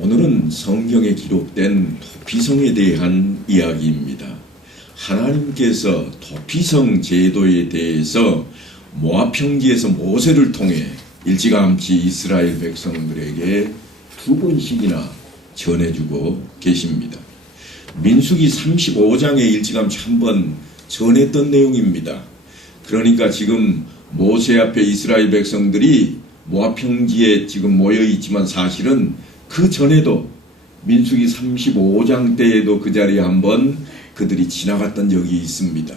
오늘은 성경에 기록된 도피성에 대한 이야기입니다. 하나님께서 도피성 제도에 대해서 모압 평지에서 모세를 통해 일찌감치 이스라엘 백성들에게 2번씩이나 전해주고 계십니다. 민수기 35장에 일찌감치 한번 전했던 내용입니다. 그러니까 지금 모세 앞에 이스라엘 백성들이 모압 평지에 지금 모여 있지만 사실은 그 전에도 민수기 35장 때에도 그 자리에 한번 그들이 지나갔던 적이 있습니다.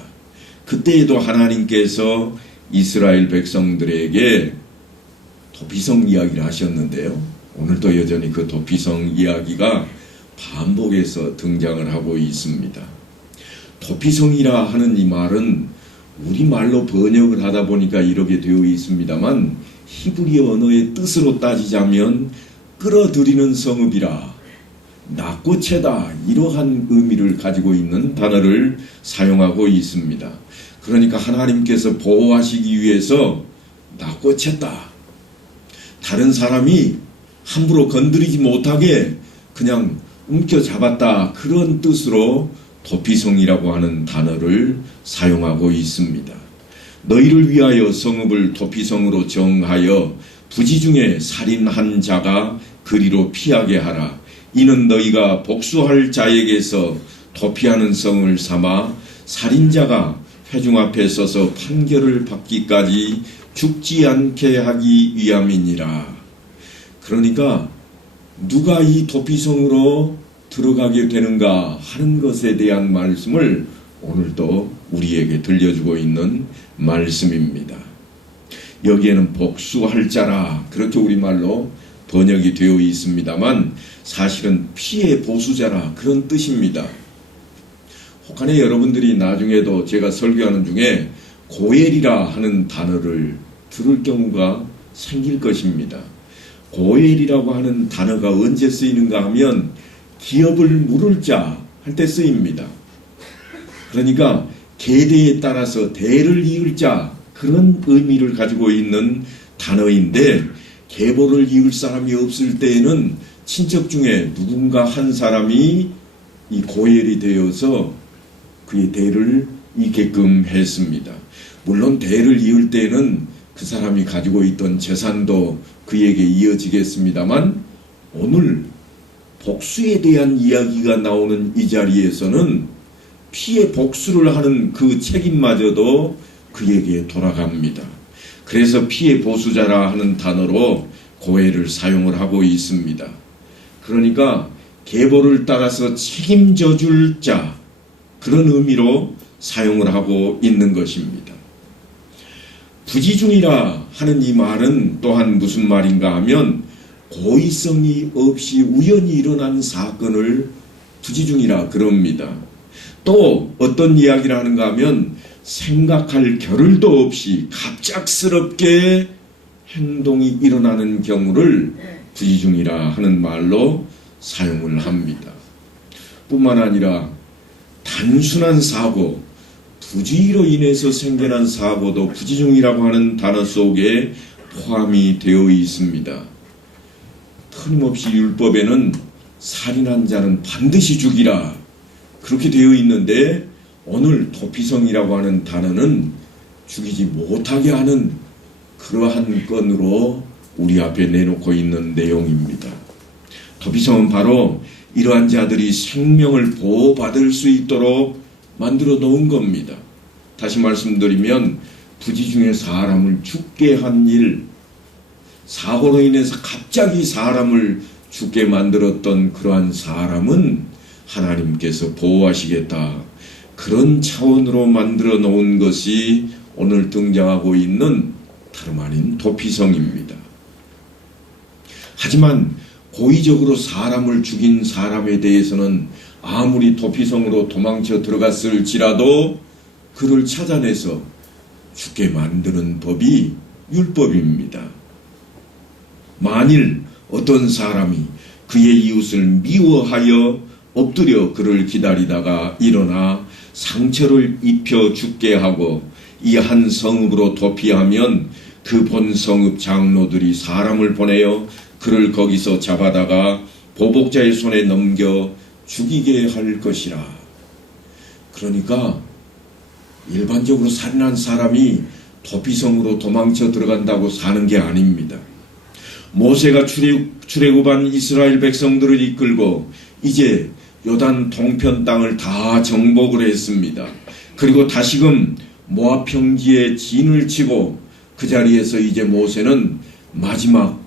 그때에도 하나님께서 이스라엘 백성들에게 도피성 이야기를 하셨는데요. 오늘도 여전히 그 도피성 이야기가 반복해서 등장을 하고 있습니다. 도피성이라 하는 이 말은 우리말로 번역을 하다 보니까 이렇게 되어 있습니다만 히브리어 언어의 뜻으로 따지자면 끌어들이는 성읍이라, 낚고채다, 이러한 의미를 가지고 있는 단어를 사용하고 있습니다. 그러니까 하나님께서 보호하시기 위해서 낚고챘다, 다른 사람이 함부로 건드리지 못하게 그냥 움켜잡았다, 그런 뜻으로 도피성이라고 하는 단어를 사용하고 있습니다. 너희를 위하여 성읍을 도피성으로 정하여 부지 중에 살인한 자가 그리로 피하게 하라. 이는 너희가 복수할 자에게서 도피하는 성을 삼아 살인자가 회중 앞에 서서 판결을 받기까지 죽지 않게 하기 위함이니라. 그러니까 누가 이 도피성으로 들어가게 되는가 하는 것에 대한 말씀을 오늘도 우리에게 들려주고 있는 말씀입니다. 여기에는 복수할 자라, 그렇게 우리말로 번역이 되어 있습니다만 사실은 피해 보수자라, 그런 뜻입니다. 혹한에 여러분들이 나중에도 제가 설교하는 중에 고엘이라 하는 단어를 들을 경우가 생길 것입니다. 고엘이라고 하는 단어가 언제 쓰이는가 하면 기업을 물을 자 할 때 쓰입니다. 그러니까 계대에 따라서 대를 이을 자, 그런 의미를 가지고 있는 단어인데, 계보를 이을 사람이 없을 때에는 친척 중에 누군가 한 사람이 이 고엘이 되어서 그의 대를 잇게끔 했습니다. 물론 대를 이을 때에는 그 사람이 가지고 있던 재산도 그에게 이어지겠습니다만, 오늘 복수에 대한 이야기가 나오는 이 자리에서는 피해 복수를 하는 그 책임마저도 그에게 돌아갑니다. 그래서 피해 보수자라 하는 단어로 고엘을 사용을 하고 있습니다. 그러니까 계보를 따라서 책임져 줄 자, 그런 의미로 사용을 하고 있는 것입니다. 부지중이라 하는 이 말은 또한 무슨 말인가 하면 고의성이 없이 우연히 일어난 사건을 부지중이라 그럽니다. 또 어떤 이야기를 하는가 하면 생각할 겨를도 없이 갑작스럽게 행동이 일어나는 경우를 부지중이라 하는 말로 사용을 합니다. 뿐만 아니라 단순한 사고, 부주의로 인해서 생겨난 사고도 부지중이라고 하는 단어 속에 포함이 되어 있습니다. 틀림없이 율법에는 살인한 자는 반드시 죽이라, 그렇게 되어 있는데 오늘 도피성이라고 하는 단어는 죽이지 못하게 하는 그러한 건으로 우리 앞에 내놓고 있는 내용입니다. 도피성은 바로 이러한 자들이 생명을 보호받을 수 있도록 만들어 놓은 겁니다. 다시 말씀드리면 부지 중에 사람을 죽게 한 일, 사고로 인해서 갑자기 사람을 죽게 만들었던 그러한 사람은 하나님께서 보호하시겠다, 그런 차원으로 만들어 놓은 것이 오늘 등장하고 있는 다름 아닌 도피성입니다. 하지만 고의적으로 사람을 죽인 사람에 대해서는 아무리 도피성으로 도망쳐 들어갔을지라도 그를 찾아내서 죽게 만드는 법이 율법입니다. 만일 어떤 사람이 그의 이웃을 미워하여 엎드려 그를 기다리다가 일어나 상처를 입혀 죽게 하고 이 한 성읍으로 도피하면 그 본 성읍 장로들이 사람을 보내어 그를 거기서 잡아다가 보복자의 손에 넘겨 죽이게 할 것이라. 그러니까 일반적으로 살인한 사람이 도피성으로 도망쳐 들어간다고 사는 게 아닙니다. 모세가 출애굽한 이스라엘 백성들을 이끌고 이제 요단 동편 땅을 다 정복을 했습니다. 그리고 다시금 모압 평지에 진을 치고 그 자리에서 이제 모세는 마지막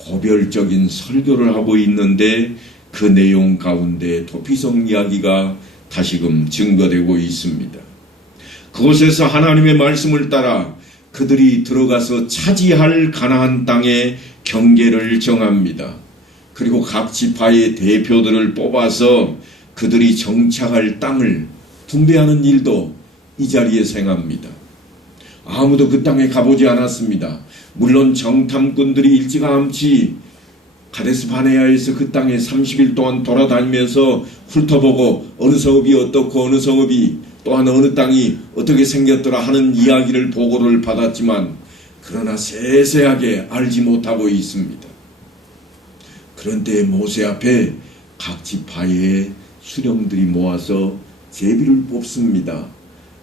고별적인 설교를 하고 있는데 그 내용 가운데 도피성 이야기가 다시금 증거되고 있습니다. 그곳에서 하나님의 말씀을 따라 그들이 들어가서 차지할 가나안 땅의 경계를 정합니다. 그리고 각 지파의 대표들을 뽑아서 그들이 정착할 땅을 분배하는 일도 이 자리에서 행합니다. 아무도 그 땅에 가보지 않았습니다. 물론 정탐꾼들이 일찌감치 가데스 바네아에서 그 땅에 30일 동안 돌아다니면서 훑어보고 어느 성읍이 어떻고 어느 성읍이 또한 어느 땅이 어떻게 생겼더라 하는 이야기를 보고를 받았지만 그러나 세세하게 알지 못하고 있습니다. 그런데 모세 앞에 각 지파의 수령들이 모아서 제비를 뽑습니다.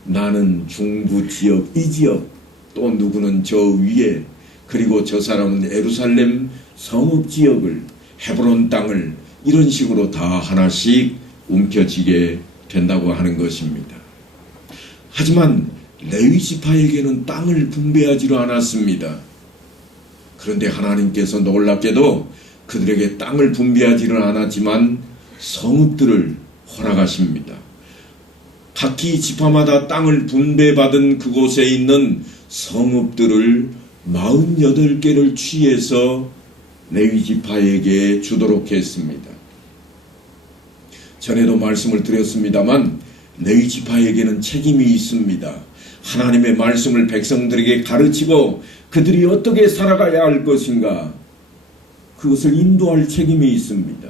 나는 중부 지역 이 지역, 또 누구는 저 위에, 그리고 저 사람은 예루살렘 성읍 지역을, 헤브론 땅을, 이런 식으로 다 하나씩 움켜쥐게 된다고 하는 것입니다. 하지만 레위 지파에게는 땅을 분배하지를 않았습니다. 그런데 하나님께서 놀랍게도 그들에게 땅을 분배하지는 않았지만 성읍들을 허락하십니다. 각기 지파마다 땅을 분배받은 그곳에 있는 성읍들을 48개를 취해서 레위 지파에게 주도록 했습니다. 전에도 말씀을 드렸습니다만 레위 지파에게는 책임이 있습니다. 하나님의 말씀을 백성들에게 가르치고 그들이 어떻게 살아가야 할 것인가, 그것을 인도할 책임이 있습니다.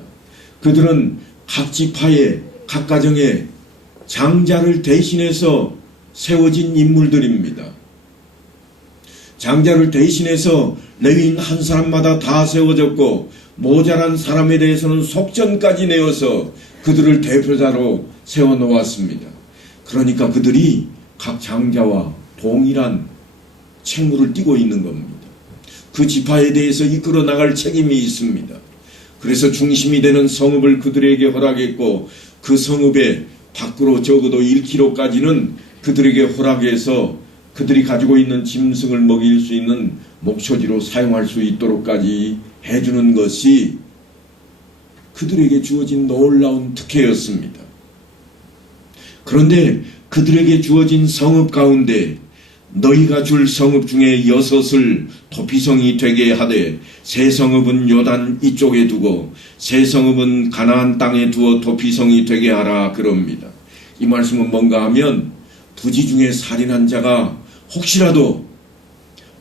그들은 각 지파의 각 가정의 장자를 대신해서 세워진 인물들입니다. 장자를 대신해서 레위인 한 사람마다 다 세워졌고 모자란 사람에 대해서는 속전까지 내어서 그들을 대표자로 세워놓았습니다. 그러니까 그들이 각 장자와 동일한 책무를 띠고 있는 겁니다. 그 지파에 대해서 이끌어 나갈 책임이 있습니다. 그래서 중심이 되는 성읍을 그들에게 허락했고 그 성읍의 밖으로 적어도 1km까지는 그들에게 허락해서 그들이 가지고 있는 짐승을 먹일 수 있는 목초지로 사용할 수 있도록까지 해주는 것이 그들에게 주어진 놀라운 특혜였습니다. 그런데 그들에게 주어진 성읍 가운데 너희가 줄 성읍 중에 6을 도피성이 되게 하되 세 성읍은 요단 이쪽에 두고 세 성읍은 가나안 땅에 두어 도피성이 되게 하라 그럽니다. 이 말씀은 뭔가 하면 부지 중에 살인한 자가 혹시라도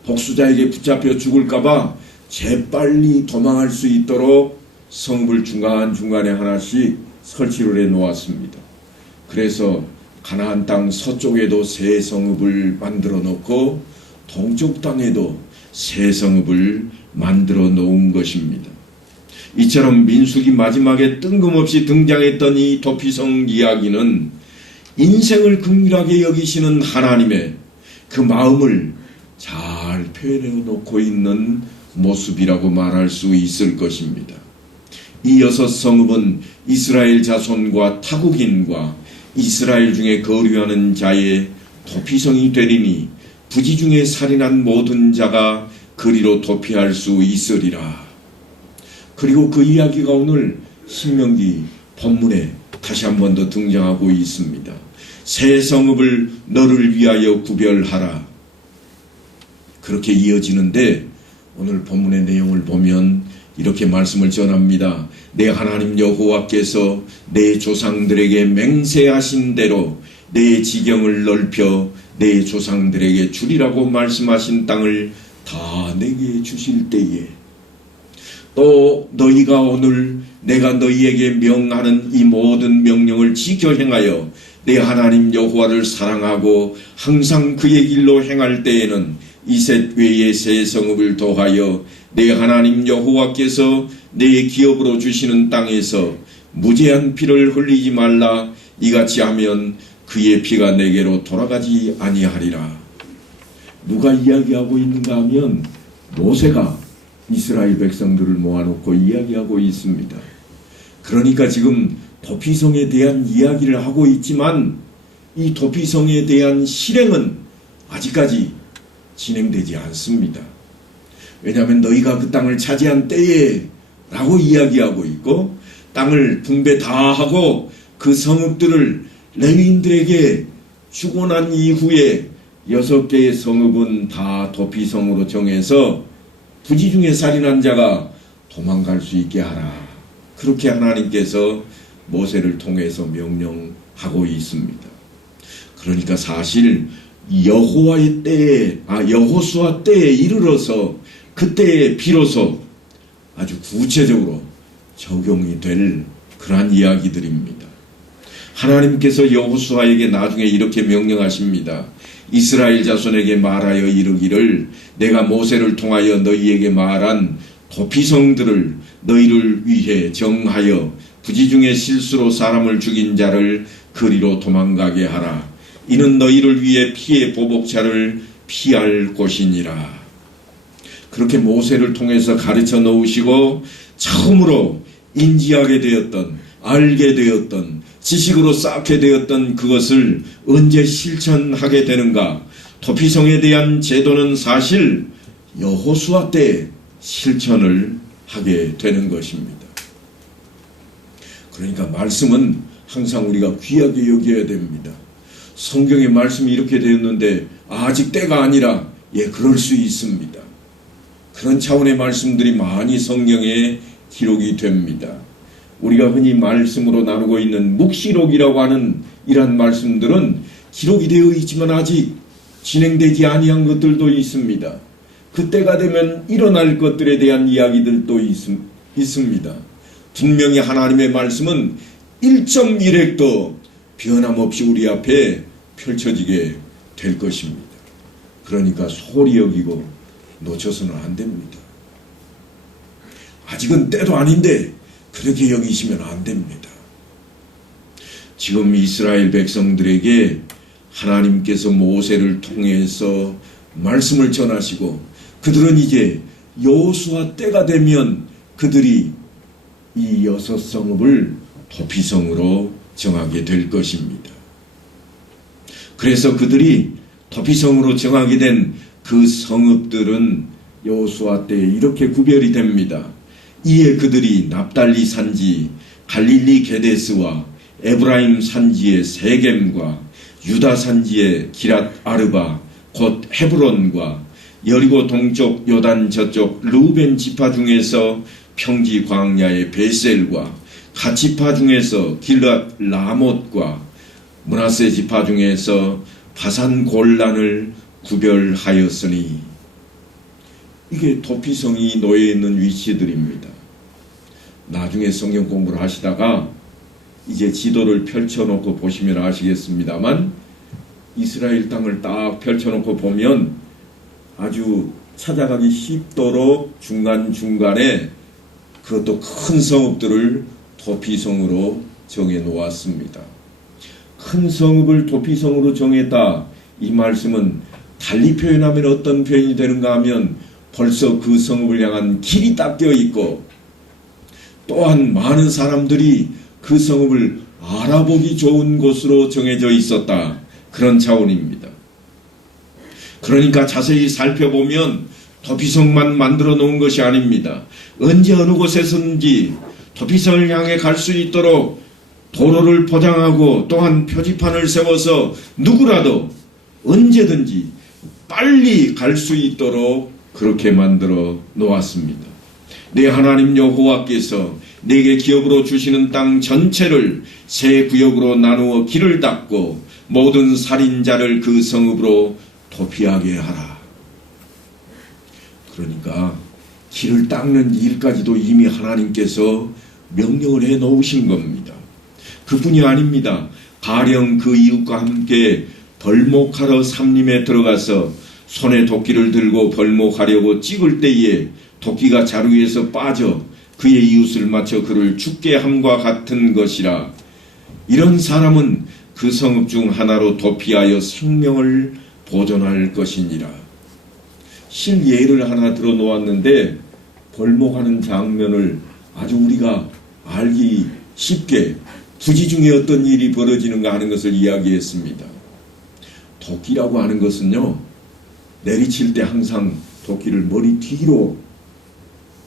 복수자에게 붙잡혀 죽을까봐 재빨리 도망할 수 있도록 성읍을 중간중간에 하나씩 설치를 해 놓았습니다. 그래서 가나안 땅 서쪽에도 세 성읍을 만들어 놓고 동쪽 땅에도 세 성읍을 만들어 놓은 것입니다. 이처럼 민수기 마지막에 뜬금없이 등장했던 이 도피성 이야기는 인생을 긍휼하게 여기시는 하나님의 그 마음을 잘 표현해 놓고 있는 모습이라고 말할 수 있을 것입니다. 이 6 성읍은 이스라엘 자손과 타국인과 이스라엘 중에 거류하는 자의 도피성이 되리니 부지 중에 살인한 모든 자가 그리로 도피할 수 있으리라. 그리고 그 이야기가 오늘 신명기 본문에 다시 한 번 더 등장하고 있습니다. 새 성읍을 너를 위하여 구별하라. 그렇게 이어지는데 오늘 본문의 내용을 보면 이렇게 말씀을 전합니다. 내 하나님 여호와께서 내 조상들에게 맹세하신 대로 내 지경을 넓혀 내 조상들에게 주리라고 말씀하신 땅을 다 내게 주실 때에 또 너희가 오늘 내가 너희에게 명하는 이 모든 명령을 지켜 행하여 내 하나님 여호와를 사랑하고 항상 그의 길로 행할 때에는 이셋 외에 새 성읍을 더하여 내 하나님 여호와께서 내 기업으로 주시는 땅에서 무죄한 피를 흘리지 말라. 이같이 하면 그의 피가 내게로 돌아가지 아니하리라. 누가 이야기하고 있는가 하면 모세가 이스라엘 백성들을 모아놓고 이야기하고 있습니다. 그러니까 지금 도피성에 대한 이야기를 하고 있지만 이 도피성에 대한 실행은 아직까지 진행되지 않습니다. 왜냐하면 너희가 그 땅을 차지한 때에 라고 이야기하고 있고, 땅을 분배 다 하고 그 성읍들을 레위인들에게 주고 난 이후에 6개의 성읍은 다 도피성으로 정해서 부지 중에 살인한 자가 도망갈 수 있게 하라. 그렇게 하나님께서 모세를 통해서 명령하고 있습니다. 그러니까 사실 여호와의 때에, 여호수아 때에 이르러서 그때에 비로소 아주 구체적으로 적용이 될 그러한 이야기들입니다. 하나님께서 여호수아에게 나중에 이렇게 명령하십니다. 이스라엘 자손에게 말하여 이르기를 내가 모세를 통하여 너희에게 말한 도피성들을 너희를 위해 정하여 부지 중에 실수로 사람을 죽인 자를 그리로 도망가게 하라. 이는 너희를 위해 피의 보복차를 피할 곳이니라. 그렇게 모세를 통해서 가르쳐 놓으시고 처음으로 인지하게 되었던, 알게 되었던, 지식으로 쌓게 되었던 그것을 언제 실천하게 되는가? 도피성에 대한 제도는 사실 여호수아 때 실천을 하게 되는 것입니다. 그러니까 말씀은 항상 우리가 귀하게 여겨야 됩니다. 성경의 말씀이 이렇게 되었는데 아직 때가 아니라, 그럴 수 있습니다. 그런 차원의 말씀들이 많이 성경에 기록이 됩니다. 우리가 흔히 말씀으로 나누고 있는 묵시록이라고 하는 이러한 말씀들은 기록이 되어 있지만 아직 진행되지 아니한 것들도 있습니다. 그때가 되면 일어날 것들에 대한 이야기들도 있습니다. 분명히 하나님의 말씀은 1.1획도 변함없이 우리 앞에 펼쳐지게 될 것입니다. 그러니까 소홀히 여기고 놓쳐서는 안 됩니다. 아직은 때도 아닌데 그렇게 여기시면 안 됩니다. 지금 이스라엘 백성들에게 하나님께서 모세를 통해서 말씀을 전하시고 그들은 이제 여호수아 때가 되면 그들이 이 6성읍을 도피성으로 정하게 될 것입니다. 그래서 그들이 도피성으로 정하게 된 그 성읍들은 여호수아 때에 이렇게 구별이 됩니다. 이에 그들이 납달리 산지 갈릴리 게데스와 에브라임 산지의 세겜과 유다 산지의 기랏 아르바 곧 헤브론과 여리고 동쪽 요단 저쪽 르우벤 지파 중에서 평지 광야의 베셀과 갓 지파 중에서 길랏 라못과 므낫세 지파 중에서 바산 골란을 구별하였으니, 이게 도피성이 놓여 있는 위치들입니다. 나중에 성경 공부를 하시다가 이제 지도를 펼쳐놓고 보시면 아시겠습니다만, 이스라엘 땅을 딱 펼쳐놓고 보면 아주 찾아가기 쉽도록 중간중간에 그것도 큰 성읍들을 도피성으로 정해 놓았습니다. 큰 성읍을 도피성으로 정했다. 이 말씀은 달리 표현하면 어떤 표현이 되는가 하면 벌써 그 성읍을 향한 길이 닦여 있고 또한 많은 사람들이 그 성읍을 알아보기 좋은 곳으로 정해져 있었다. 그런 차원입니다. 그러니까 자세히 살펴보면 도피성만 만들어 놓은 것이 아닙니다. 언제 어느 곳에서든지 도피성을 향해 갈 수 있도록 도로를 포장하고 또한 표지판을 세워서 누구라도 언제든지 빨리 갈 수 있도록 그렇게 만들어 놓았습니다. 내 하나님 여호와께서 내게 기업으로 주시는 땅 전체를 세 구역으로 나누어 길을 닦고 모든 살인자를 그 성읍으로 도피하게 하라. 그러니까 길을 닦는 일까지도 이미 하나님께서 명령을 해 놓으신 겁니다. 그뿐이 아닙니다. 가령 그 이웃과 함께 벌목하러 삼림에 들어가서 손에 도끼를 들고 벌목하려고 찍을 때에 도끼가 자루 위에서 빠져 그의 이웃을 맞춰 그를 죽게 함과 같은 것이라. 이런 사람은 그 성읍 중 하나로 도피하여 생명을 보존할 것이니라. 실예를 하나 들어 놓았는데 벌목하는 장면을 아주 우리가 알기 쉽게 부지 중에 어떤 일이 벌어지는가 하는 것을 이야기했습니다. 도끼라고 하는 것은요, 내리칠 때 항상 도끼를 머리 뒤로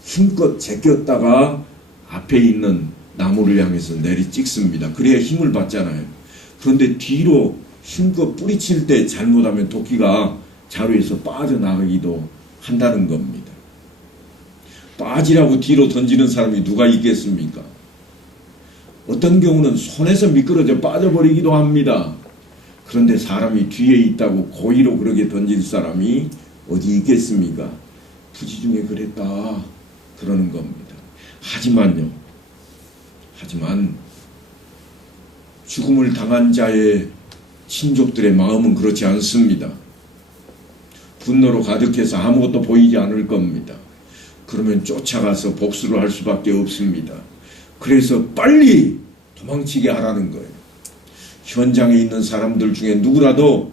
힘껏 제꼈다가 앞에 있는 나무를 향해서 내리 찍습니다. 그래야 힘을 받잖아요. 그런데 뒤로 힘껏 뿌리칠 때 잘못하면 도끼가 자루에서 빠져나가기도 한다는 겁니다. 빠지라고 뒤로 던지는 사람이 누가 있겠습니까? 어떤 경우는 손에서 미끄러져 빠져버리기도 합니다. 그런데 사람이 뒤에 있다고 고의로 그렇게 던질 사람이 어디 있겠습니까? 부지 중에 그랬다 그러는 겁니다. 하지만 죽음을 당한 자의 친족들의 마음은 그렇지 않습니다. 분노로 가득해서 아무것도 보이지 않을 겁니다. 그러면 쫓아가서 복수를 할 수밖에 없습니다. 그래서 빨리 도망치게 하라는 거예요. 현장에 있는 사람들 중에 누구라도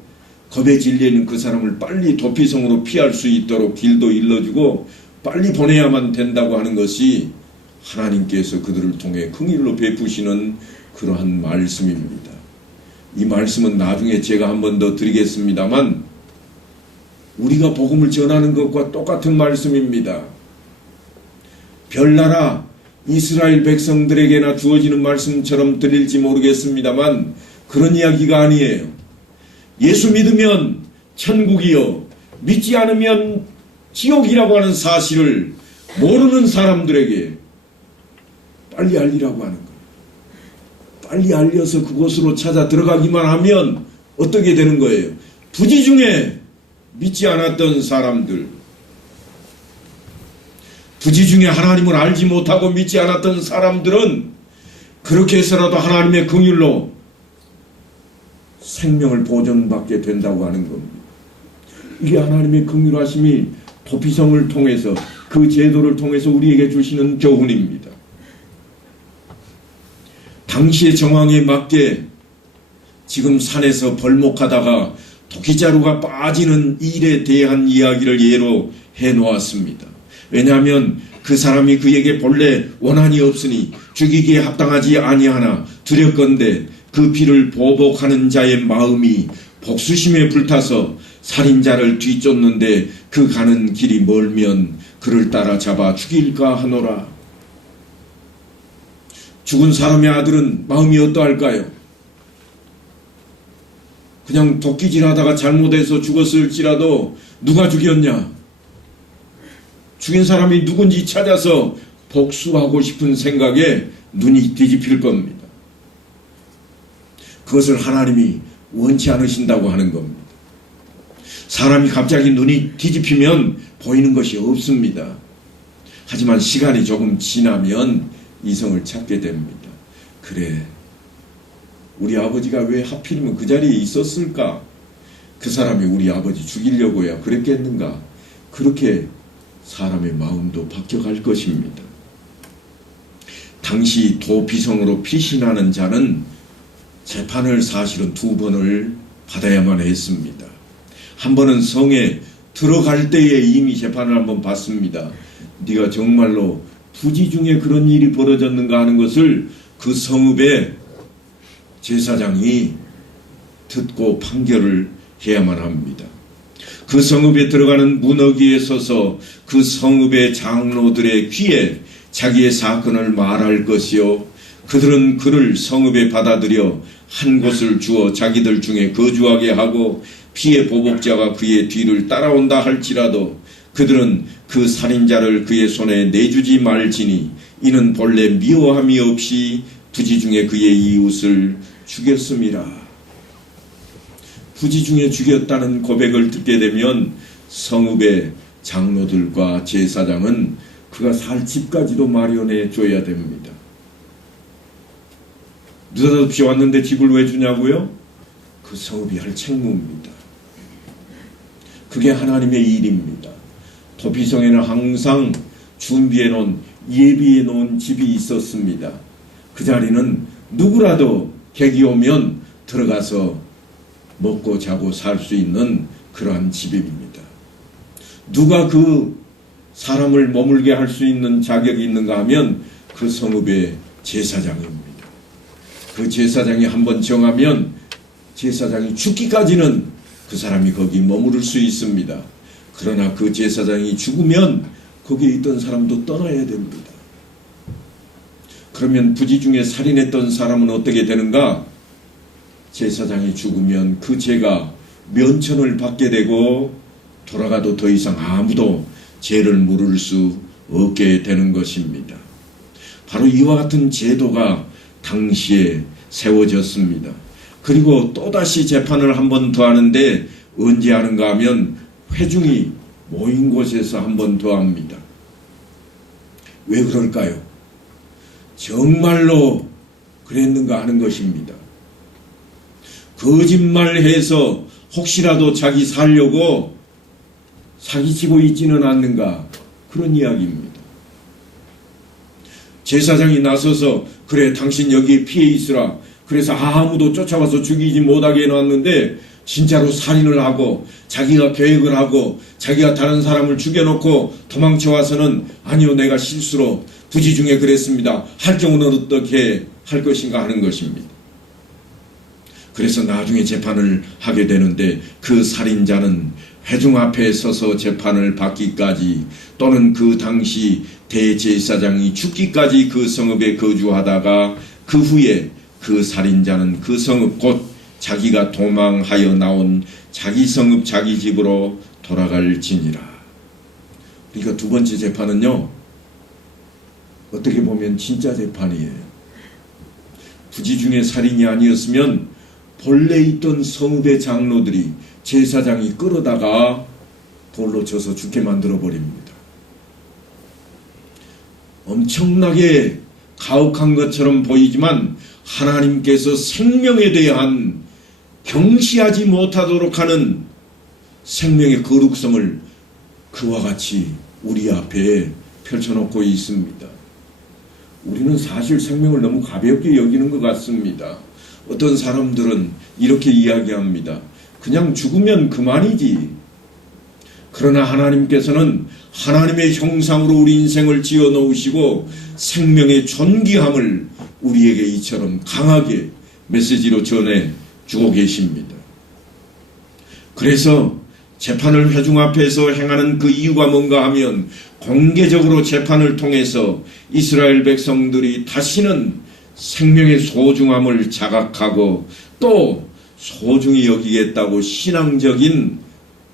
겁에 질리는 그 사람을 빨리 도피성으로 피할 수 있도록 길도 일러주고 빨리 보내야만 된다고 하는 것이 하나님께서 그들을 통해 긍휼로 베푸시는 그러한 말씀입니다. 이 말씀은 나중에 제가 한 번 더 드리겠습니다만 우리가 복음을 전하는 것과 똑같은 말씀입니다. 별나라 이스라엘 백성들에게나 주어지는 말씀처럼 들릴지 모르겠습니다만 그런 이야기가 아니에요. 예수 믿으면 천국이요, 믿지 않으면 지옥이라고 하는 사실을 모르는 사람들에게 빨리 알리라고 하는 거예요. 빨리 알려서 그곳으로 찾아 들어가기만 하면 어떻게 되는 거예요? 부지 중에 믿지 않았던 사람들, 부지 중에 하나님을 알지 못하고 믿지 않았던 사람들은 그렇게 해서라도 하나님의 긍휼로 생명을 보존받게 된다고 하는 겁니다. 이게 하나님의 긍휼하심이 도피성을 통해서 그 제도를 통해서 우리에게 주시는 교훈입니다. 당시의 정황에 맞게 지금 산에서 벌목하다가 도끼자루가 빠지는 일에 대한 이야기를 예로 해놓았습니다. 왜냐하면 그 사람이 그에게 본래 원한이 없으니 죽이기에 합당하지 아니하나 두렵건대 그 피를 보복하는 자의 마음이 복수심에 불타서 살인자를 뒤쫓는데 그 가는 길이 멀면 그를 따라 잡아 죽일까 하노라. 죽은 사람의 아들은 마음이 어떠할까요? 그냥 도끼질하다가 잘못해서 죽었을지라도 누가 죽였냐? 죽인 사람이 누군지 찾아서 복수하고 싶은 생각에 눈이 뒤집힐 겁니다. 그것을 하나님이 원치 않으신다고 하는 겁니다. 사람이 갑자기 눈이 뒤집히면 보이는 것이 없습니다. 하지만 시간이 조금 지나면 이성을 찾게 됩니다. 그래, 우리 아버지가 왜 하필이면 그 자리에 있었을까? 그 사람이 우리 아버지 죽이려고야 그랬겠는가? 그렇게 사람의 마음도 바뀌어갈 것입니다. 당시 도피성으로 피신하는 자는 재판을 사실은 2번을 받아야만 했습니다. 한 번은 성에 들어갈 때에 이미 재판을 한번 받습니다. 네가 정말로 부지 중에 그런 일이 벌어졌는가 하는 것을 그 성읍의 제사장이 듣고 판결을 해야만 합니다. 그 성읍에 들어가는 문어기에 서서 그 성읍의 장로들의 귀에 자기의 사건을 말할 것이요, 그들은 그를 성읍에 받아들여 한 곳을 주어 자기들 중에 거주하게 하고 피해 보복자가 그의 뒤를 따라온다 할지라도 그들은 그 살인자를 그의 손에 내주지 말지니 이는 본래 미워함이 없이 부지 중에 그의 이웃을 죽였음이라. 부지 중에 죽였다는 고백을 듣게 되면 성읍의 장로들과 제사장은 그가 살 집까지도 마련해 줘야 됩니다. 느닷없이 왔는데 집을 왜 주냐고요? 그 성읍이 할 책무입니다. 그게 하나님의 일입니다. 도피성에는 항상 준비해 놓은 예비해 놓은 집이 있었습니다. 그 자리는 누구라도 객이 오면 들어가서 먹고 자고 살 수 있는 그러한 집입니다. 누가 그 사람을 머물게 할 수 있는 자격이 있는가 하면 그 성읍의 제사장입니다. 그 제사장이 한번 정하면 제사장이 죽기까지는 그 사람이 거기 머무를 수 있습니다. 그러나 그 제사장이 죽으면 거기에 있던 사람도 떠나야 됩니다. 그러면 부지 중에 살인했던 사람은 어떻게 되는가? 제사장이 죽으면 그 죄가 면천을 받게 되고 돌아가도 더 이상 아무도 죄를 물을 수 없게 되는 것입니다. 바로 이와 같은 제도가 당시에 세워졌습니다. 그리고 또다시 재판을 한 번 더 하는데 언제 하는가 하면 회중이 모인 곳에서 한 번 더 합니다. 왜 그럴까요? 정말로 그랬는가 하는 것입니다. 거짓말해서 혹시라도 자기 살려고 사기치고 있지는 않는가, 그런 이야기입니다. 제사장이 나서서 그래 당신 여기 피해 있으라, 그래서 아무도 쫓아와서 죽이지 못하게 해놨는데 진짜로 살인을 하고 자기가 계획을 하고 자기가 다른 사람을 죽여놓고 도망쳐와서는 아니요 내가 실수로 부지 중에 그랬습니다, 할 경우는 어떻게 할 것인가 하는 것입니다. 그래서 나중에 재판을 하게 되는데 그 살인자는 회중 앞에 서서 재판을 받기까지 또는 그 당시 대제사장이 죽기까지 그 성읍에 거주하다가 그 후에 그 살인자는 그 성읍 곧 자기가 도망하여 나온 자기 성읍 자기 집으로 돌아갈지니라. 그러니까 두 번째 재판은요, 어떻게 보면 진짜 재판이에요. 부지 중에 살인이 아니었으면 본래 있던 성읍의 장로들이 제사장이 끌어다가 돌로 쳐서 죽게 만들어 버립니다. 엄청나게 가혹한 것처럼 보이지만 하나님께서 생명에 대한 경시하지 못하도록 하는 생명의 거룩성을 그와 같이 우리 앞에 펼쳐놓고 있습니다. 우리는 사실 생명을 너무 가볍게 여기는 것 같습니다. 어떤 사람들은 이렇게 이야기합니다. 그냥 죽으면 그만이지. 그러나 하나님께서는 하나님의 형상으로 우리 인생을 지어 놓으시고 생명의 존귀함을 우리에게 이처럼 강하게 메시지로 전해 주고 계십니다. 그래서 재판을 회중 앞에서 행하는 그 이유가 뭔가 하면 공개적으로 재판을 통해서 이스라엘 백성들이 다시는 생명의 소중함을 자각하고 또 소중히 여기겠다고 신앙적인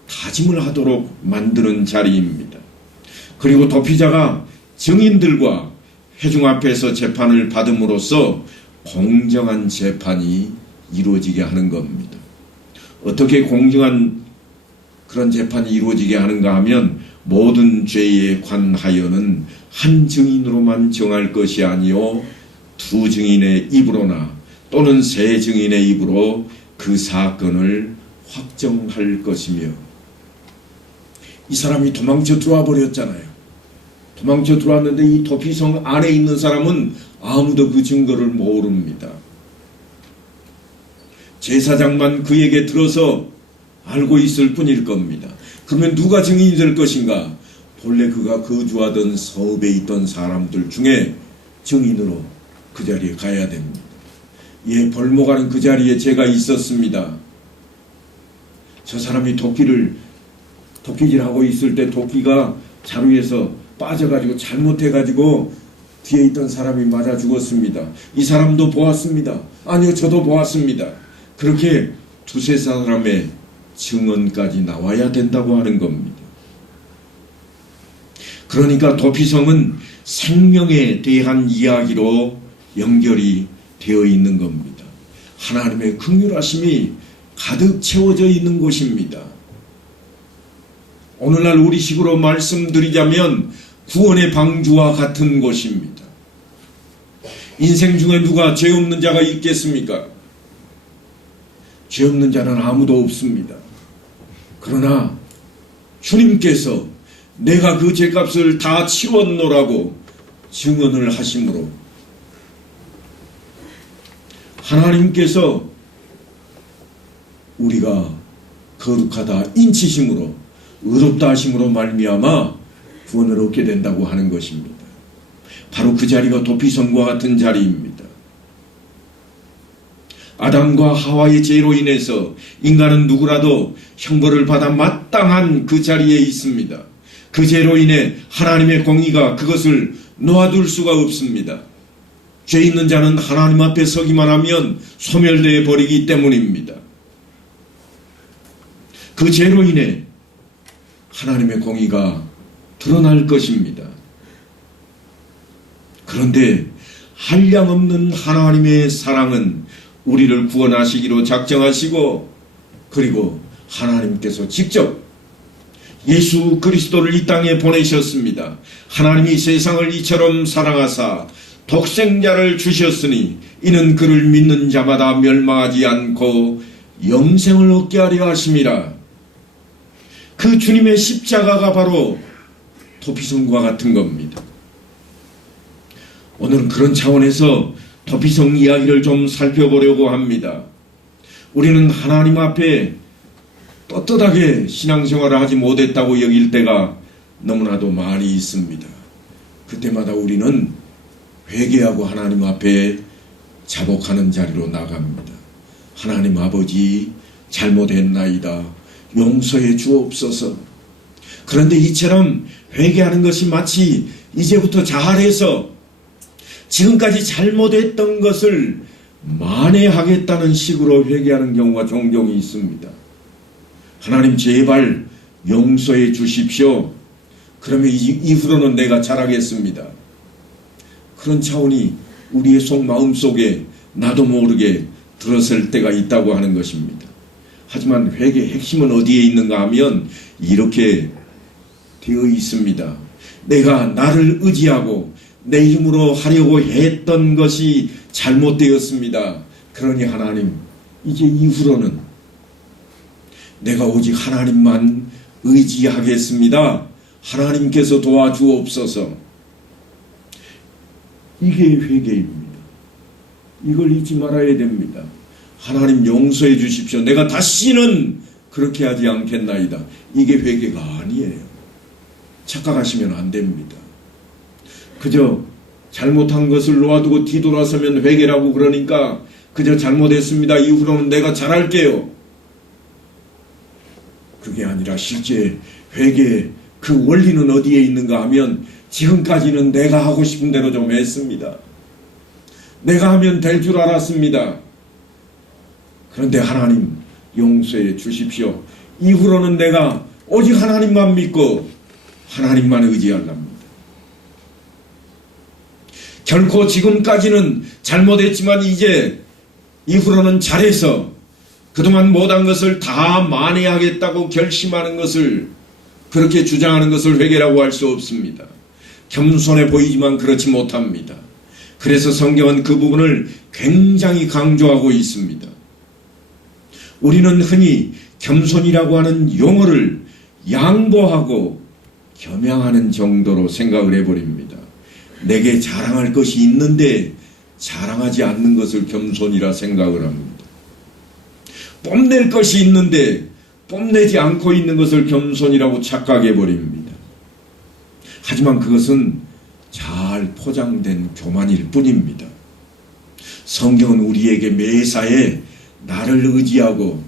다짐을 하도록 만드는 자리입니다. 그리고 도피자가 증인들과 회중 앞에서 재판을 받음으로써 공정한 재판이 이루어지게 하는 겁니다. 어떻게 공정한 그런 재판이 이루어지게 하는가 하면 모든 죄에 관하여는 한 증인으로만 정할 것이 아니요 두 증인의 입으로나 또는 세 증인의 입으로 그 사건을 확정할 것이며, 이 사람이 도망쳐 들어와 버렸잖아요. 도망쳐 들어왔는데 이 도피성 안에 있는 사람은 아무도 그 증거를 모릅니다. 제사장만 그에게 들어서 알고 있을 뿐일 겁니다. 그러면 누가 증인이 될 것인가? 본래 그가 거주하던 성읍에 있던 사람들 중에 증인으로 그 자리에 가야 됩니다. 예, 벌목하는 그 자리에 제가 있었습니다. 저 사람이 도끼질하고 있을 때 도끼가 자루에서 빠져가지고 잘못해가지고 뒤에 있던 사람이 맞아 죽었습니다. 이 사람도 보았습니다. 아니요, 저도 보았습니다. 그렇게 두세 사람의 증언까지 나와야 된다고 하는 겁니다. 그러니까 도피성은 생명에 대한 이야기로 연결이 되어 있는 겁니다. 하나님의 긍휼하심이 가득 채워져 있는 곳입니다. 오늘날 우리식으로 말씀드리자면 구원의 방주와 같은 곳입니다. 인생 중에 누가 죄 없는 자가 있겠습니까? 죄 없는 자는 아무도 없습니다. 그러나 주님께서 내가 그 죄값을 다 치웠노라고 증언을 하심으로 하나님께서 우리가 거룩하다 인치심으로 의롭다 하심으로 말미암아 구원을 얻게 된다고 하는 것입니다. 바로 그 자리가 도피성과 같은 자리입니다. 아담과 하와의 죄로 인해서 인간은 누구라도 형벌을 받아 마땅한 그 자리에 있습니다. 그 죄로 인해 하나님의 공의가 그것을 놓아둘 수가 없습니다. 죄 있는 자는 하나님 앞에 서기만 하면 소멸되어 버리기 때문입니다. 그 죄로 인해 하나님의 공의가 드러날 것입니다. 그런데 한량없는 하나님의 사랑은 우리를 구원하시기로 작정하시고 그리고 하나님께서 직접 예수 그리스도를 이 땅에 보내셨습니다. 하나님이 세상을 이처럼 사랑하사 독생자를 주셨으니 이는 그를 믿는 자마다 멸망하지 않고 영생을 얻게 하려 하심이라. 그 주님의 십자가가 바로 도피성과 같은 겁니다. 오늘은 그런 차원에서 도피성 이야기를 좀 살펴보려고 합니다. 우리는 하나님 앞에 떳떳하게 신앙생활을 하지 못했다고 여길 때가 너무나도 많이 있습니다. 그때마다 우리는 회개하고 하나님 앞에 자복하는 자리로 나갑니다. 하나님 아버지 잘못했나이다. 용서해 주옵소서. 그런데 이처럼 회개하는 것이 마치 이제부터 잘해서 지금까지 잘못했던 것을 만회하겠다는 식으로 회개하는 경우가 종종 있습니다. 하나님 제발 용서해 주십시오. 그러면 이후로는 내가 잘하겠습니다. 그런 차원이 우리의 속마음속에 나도 모르게 들었을 때가 있다고 하는 것입니다. 하지만 회개의 핵심은 어디에 있는가 하면 이렇게 되어 있습니다. 내가 나를 의지하고 내 힘으로 하려고 했던 것이 잘못되었습니다. 그러니 하나님, 이제 이후로는 내가 오직 하나님만 의지하겠습니다. 하나님께서 도와주옵소서. 이게 회개입니다. 이걸 잊지 말아야 됩니다. 하나님 용서해 주십시오. 내가 다시는 그렇게 하지 않겠나이다. 이게 회개가 아니에요. 착각하시면 안 됩니다. 그저 잘못한 것을 놓아두고 뒤돌아서면 회개라고 그러니까 그저 잘못했습니다. 이후로는 내가 잘할게요. 그게 아니라 실제 회개의 그 원리는 어디에 있는가 하면 지금까지는 내가 하고 싶은 대로 좀 했습니다. 내가 하면 될 줄 알았습니다. 그런데 하나님 용서해 주십시오. 이후로는 내가 오직 하나님만 믿고 하나님만 의지하랍니다. 결코 지금까지는 잘못했지만 이제 이후로는 잘해서 그동안 못한 것을 다 만회하겠다고 결심하는 것을 그렇게 주장하는 것을 회개라고 할 수 없습니다. 겸손해 보이지만 그렇지 못합니다. 그래서 성경은 그 부분을 굉장히 강조하고 있습니다. 우리는 흔히 겸손이라고 하는 용어를 양보하고 겸양하는 정도로 생각을 해버립니다. 내게 자랑할 것이 있는데 자랑하지 않는 것을 겸손이라 생각을 합니다. 뽐낼 것이 있는데 뽐내지 않고 있는 것을 겸손이라고 착각해버립니다. 하지만 그것은 잘 포장된 교만일 뿐입니다. 성경은 우리에게 매사에 나를 의지하고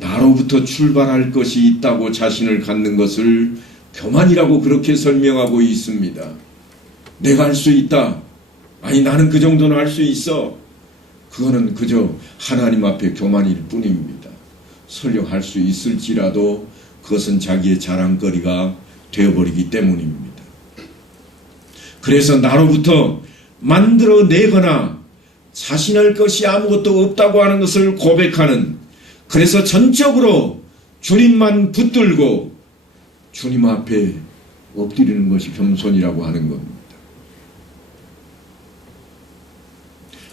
나로부터 출발할 것이 있다고 자신을 갖는 것을 교만이라고 그렇게 설명하고 있습니다. 내가 할 수 있다. 아니 나는 그 정도는 할 수 있어. 그거는 그저 하나님 앞에 교만일 뿐입니다. 설령 할 수 있을지라도 그것은 자기의 자랑거리가 되어버리기 때문입니다. 그래서 나로부터 만들어내거나 자신할 것이 아무것도 없다고 하는 것을 고백하는, 그래서 전적으로 주님만 붙들고 주님 앞에 엎드리는 것이 겸손이라고 하는 겁니다.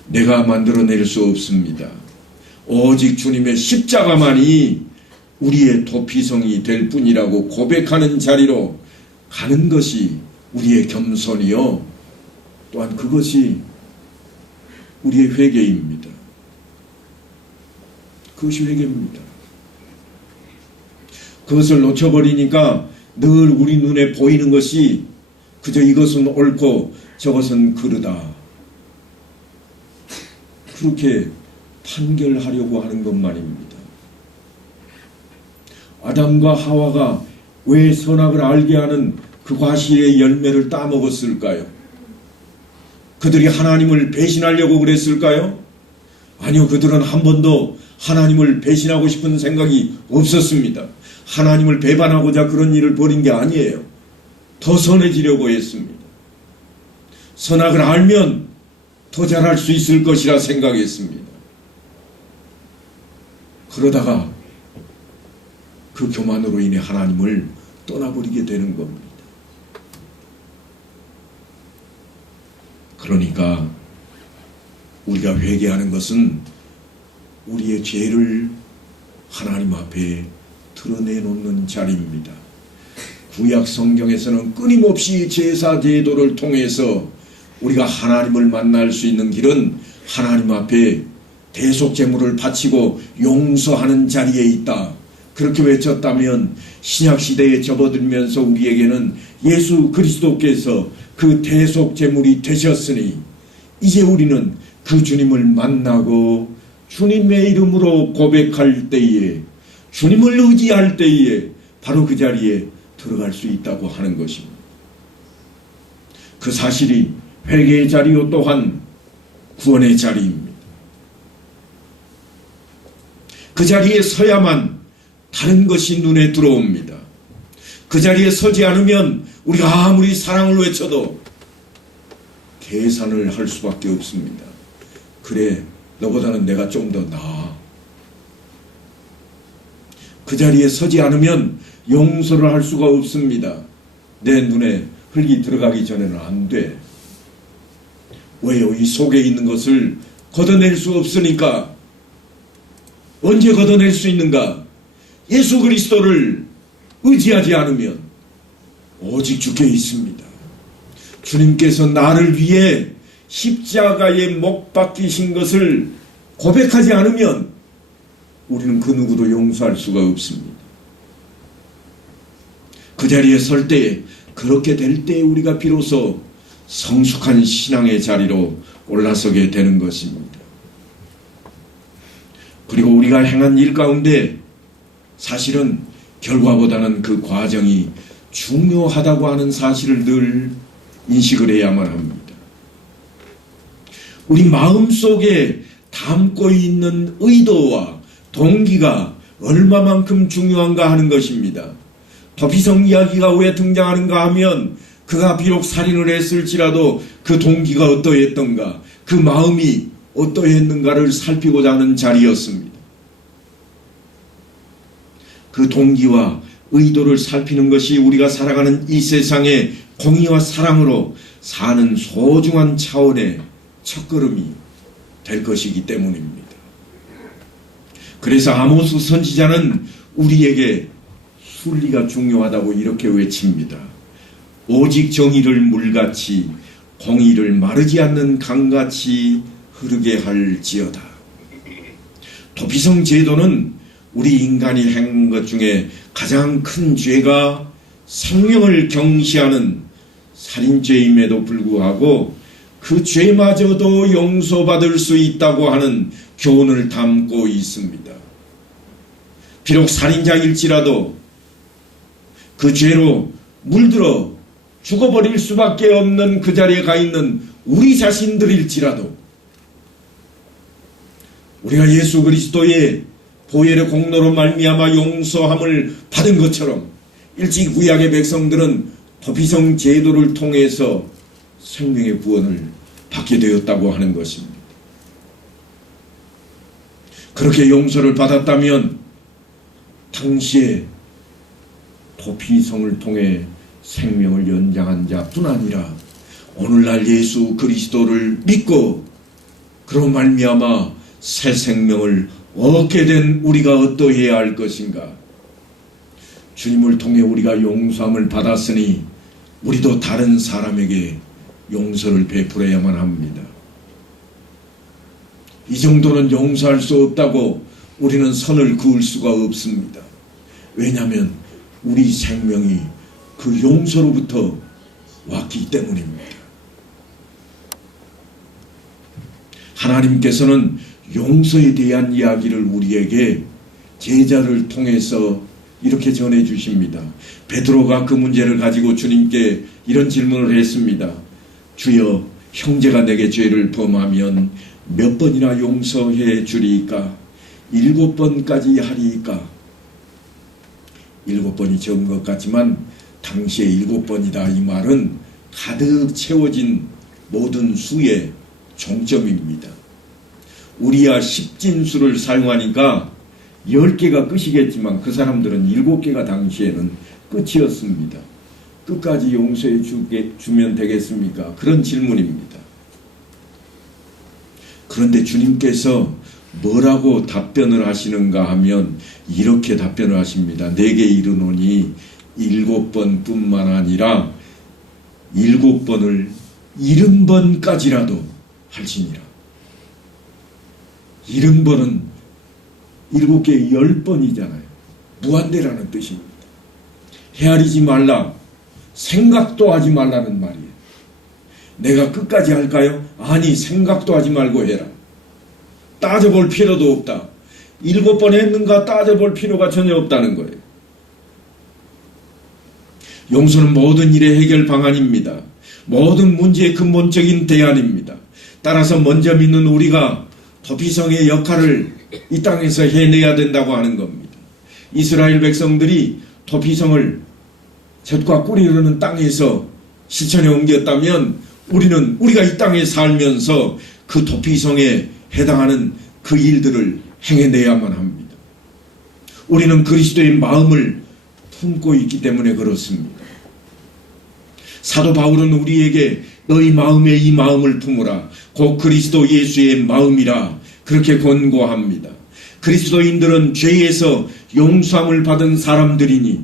내가 만들어낼 수 없습니다. 오직 주님의 십자가만이 우리의 도피성이 될 뿐이라고 고백하는 자리로 가는 것이 우리의 겸손이요 또한 그것이 우리의 회개입니다. 그것이 회개입니다. 그것을 놓쳐버리니까 늘 우리 눈에 보이는 것이 그저 이것은 옳고 저것은 그르다. 그렇게 판결하려고 하는 것만입니다. 아담과 하와가 왜 선악을 알게 하는 그 과실의 열매를 따먹었을까요? 그들이 하나님을 배신하려고 그랬을까요? 아니요, 그들은 한 번도 하나님을 배신하고 싶은 생각이 없었습니다. 하나님을 배반하고자 그런 일을 벌인 게 아니에요. 더 선해지려고 했습니다. 선악을 알면 더 잘할 수 있을 것이라 생각했습니다. 그러다가 그 교만으로 인해 하나님을 떠나버리게 되는 겁니다. 그러니까 우리가 회개하는 것은 우리의 죄를 하나님 앞에 드러내놓는 자리입니다. 구약 성경에서는 끊임없이 제사 제도를 통해서 우리가 하나님을 만날 수 있는 길은 하나님 앞에 대속제물을 바치고 용서하는 자리에 있다. 그렇게 외쳤다면 신약시대에 접어들면서 우리에게는 예수 그리스도께서 그 대속제물이 되셨으니 이제 우리는 그 주님을 만나고 주님의 이름으로 고백할 때에, 주님을 의지할 때에 바로 그 자리에 들어갈 수 있다고 하는 것입니다. 그 사실이 회개의 자리요 또한 구원의 자리입니다. 그 자리에 서야만 다른 것이 눈에 들어옵니다. 그 자리에 서지 않으면 우리가 아무리 사랑을 외쳐도 계산을 할 수밖에 없습니다. 그래, 너보다는 내가 좀 더 나아. 그 자리에 서지 않으면 용서를 할 수가 없습니다. 내 눈에 흙이 들어가기 전에는 안 돼. 왜요? 이 속에 있는 것을 걷어낼 수 없으니까. 언제 걷어낼 수 있는가? 예수 그리스도를 의지하지 않으면 오직 주께 있습니다. 주님께서 나를 위해 십자가에 못 박히신 것을 고백하지 않으면 우리는 그 누구도 용서할 수가 없습니다. 그 자리에 설 때에, 그렇게 될 때에 우리가 비로소 성숙한 신앙의 자리로 올라서게 되는 것입니다. 그리고 우리가 행한 일 가운데 사실은 결과보다는 그 과정이 중요하다고 하는 사실을 늘 인식을 해야만 합니다. 우리 마음속에 담고 있는 의도와 동기가 얼마만큼 중요한가 하는 것입니다. 도피성 이야기가 왜 등장하는가 하면 그가 비록 살인을 했을지라도 그 동기가 어떠했던가, 그 마음이 어떠했는가를 살피고자 하는 자리였습니다. 그 동기와 의도를 살피는 것이 우리가 살아가는 이 세상의 공의와 사랑으로 사는 소중한 차원의 첫걸음이 될 것이기 때문입니다. 그래서 아모스 선지자는 우리에게 순리가 중요하다고 이렇게 외칩니다. 오직 정의를 물같이 공의를 마르지 않는 강같이 흐르게 할지어다. 도피성 제도는 우리 인간이 행한 것 중에 가장 큰 죄가 생명을 경시하는 살인죄임에도 불구하고 그 죄마저도 용서받을 수 있다고 하는 교훈을 담고 있습니다. 비록 살인자일지라도 그 죄로 물들어 죽어버릴 수밖에 없는 그 자리에 가 있는 우리 자신들일지라도 우리가 예수 그리스도의 보혈의 공로로 말미암아 용서함을 받은 것처럼 일찍 구약의 백성들은 도피성 제도를 통해서 생명의 구원을 받게 되었다고 하는 것입니다. 그렇게 용서를 받았다면 당시에 도피성을 통해 생명을 연장한 자뿐 아니라 오늘날 예수 그리스도를 믿고 그로 말미암아 새 생명을 얻게 된 우리가 어떠해야 할 것인가? 주님을 통해 우리가 용서함을 받았으니 우리도 다른 사람에게 용서를 베풀어야만 합니다. 이 정도는 용서할 수 없다고 우리는 선을 그을 수가 없습니다. 왜냐하면 우리 생명이 그 용서로부터 왔기 때문입니다. 하나님께서는 용서에 대한 이야기를 우리에게 제자를 통해서 이렇게 전해 주십니다. 베드로가 그 문제를 가지고 주님께 이런 질문을 했습니다. 주여, 형제가 내게 죄를 범하면 몇 번이나 용서해 주리이까? 7번까지 하리이까? 7번이 적은 것 같지만 당시에 7번이다 이 말은 가득 채워진 모든 수의 종점입니다. 우리야 10진수를 사용하니까 10개가 끝이겠지만 그 사람들은 7개가 당시에는 끝이었습니다. 끝까지 용서해 주면 되겠습니까? 그런 질문입니다. 그런데 주님께서 뭐라고 답변을 하시는가 하면 이렇게 답변을 하십니다. 내게 이르노니 7번뿐만 아니라 7번을 70번까지라도 할지니라. 70번은 7개 10번이잖아요. 무한대라는 뜻입니다. 헤아리지 말라, 생각도 하지 말라는 말이에요. 내가 끝까지 할까요? 아니, 생각도 하지 말고 해라. 따져볼 필요도 없다. 7번 했는가 따져볼 필요가 전혀 없다는 거예요. 용서는 모든 일의 해결 방안입니다. 모든 문제의 근본적인 대안입니다. 따라서 먼저 믿는 우리가 도피성의 역할을 이 땅에서 해내야 된다고 하는 겁니다. 이스라엘 백성들이 도피성을 젖과 꿀이 흐르는 땅에서 시천에 옮겼다면 우리가 이 땅에 살면서 그 도피성에 해당하는 그 일들을 행해내야만 합니다. 우리는 그리스도의 마음을 품고 있기 때문에 그렇습니다. 사도 바울은 우리에게 너희 마음에 이 마음을 품으라. 곧 그리스도 예수의 마음이라. 그렇게 권고합니다. 그리스도인들은 죄에서 용서함을 받은 사람들이니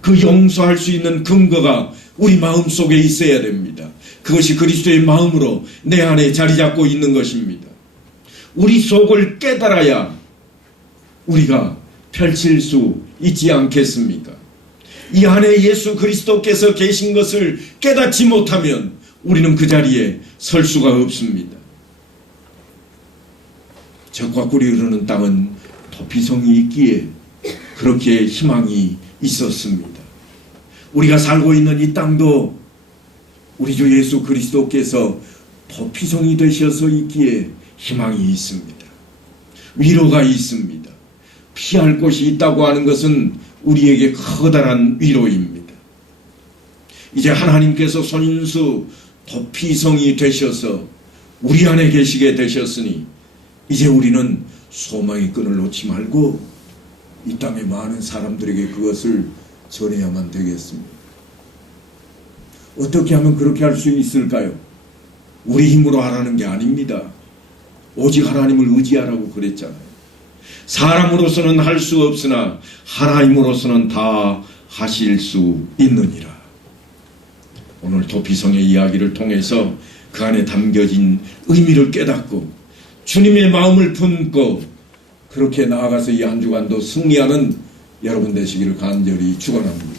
그 용서할 수 있는 근거가 우리 마음속에 있어야 됩니다. 그것이 그리스도의 마음으로 내 안에 자리 잡고 있는 것입니다. 우리 속을 깨달아야 우리가 펼칠 수 있지 않겠습니까? 이 안에 예수 그리스도께서 계신 것을 깨닫지 못하면 우리는 그 자리에 설 수가 없습니다. 젖과 꿀이 흐르는 땅은 도피성이 있기에 그렇게 희망이 있었습니다. 우리가 살고 있는 이 땅도 우리 주 예수 그리스도께서 도피성이 되셔서 있기에 희망이 있습니다. 위로가 있습니다. 피할 곳이 있다고 하는 것은 우리에게 커다란 위로입니다. 이제 하나님께서 손인수 도피성이 되셔서 우리 안에 계시게 되셨으니 이제 우리는 소망의 끈을 놓지 말고 이 땅의 많은 사람들에게 그것을 전해야만 되겠습니다. 어떻게 하면 그렇게 할 수 있을까요? 우리 힘으로 하라는 게 아닙니다. 오직 하나님을 의지하라고 그랬잖아요. 사람으로서는 할 수 없으나 하나님으로서는 다 하실 수 있느니라. 오늘 도피성의 이야기를 통해서 그 안에 담겨진 의미를 깨닫고 주님의 마음을 품고 그렇게 나아가서 이 한 주간도 승리하는 여러분 되시기를 간절히 축원합니다.